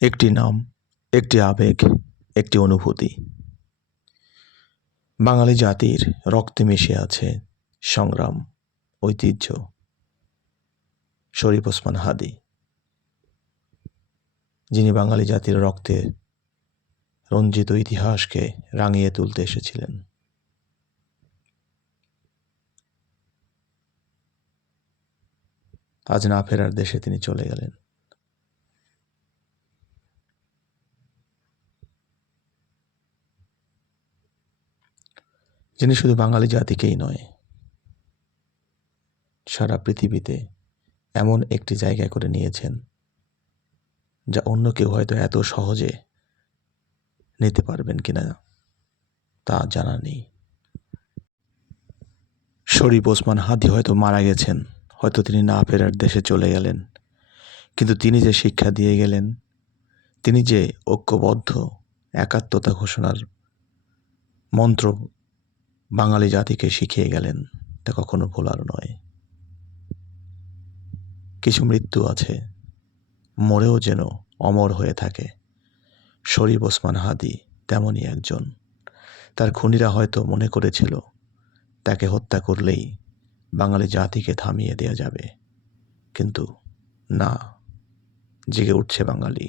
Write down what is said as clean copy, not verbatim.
একটি নাম, একটি আবেগ, একটি অনুভূতি। বাঙালি জাতির রক্তে মিশে আছে সংগ্রাম, ঐতিহ্য। শরীফ ওসমান হাদী, যিনি বাঙালি জাতির রক্তে রঞ্জিত ইতিহাসকে রাঙিয়ে তুলতে এসেছিলেন। আজ না ফেরার দেশে তিনি চলে গেলেন। যিনি শুধু বাঙালি জাতিকেই নয়, সারা পৃথিবীতে এমন একটি জায়গা করে নিয়েছেন যা অন্য কেউ হয়তো এত সহজে নিতে পারবেন কিনা তা জানা নেই। শরীফ ওসমান হাদী হয়তো মারা গেছেন, হয়তো তিনি না ফেরার দেশে চলে গেলেন, কিন্তু তিনি যে শিক্ষা দিয়ে গেলেন, তিনি যে ঐক্যবদ্ধ একাত্মতা ঘোষণার মন্ত্র বাঙালি জাতিকে শিখিয়ে গেলেন, তা কখনো ভোলার নয়। কিছু মৃত্যু আছে, মরেও যেন অমর হয়ে থাকে। শরীফ ওসমান হাদী তেমনই একজন। তার খুনিরা হয়তো মনে করেছিল তাকে হত্যা করলেই বাঙালি জাতিকে থামিয়ে দেওয়া যাবে, কিন্তু না, জেগে উঠছে বাঙালি।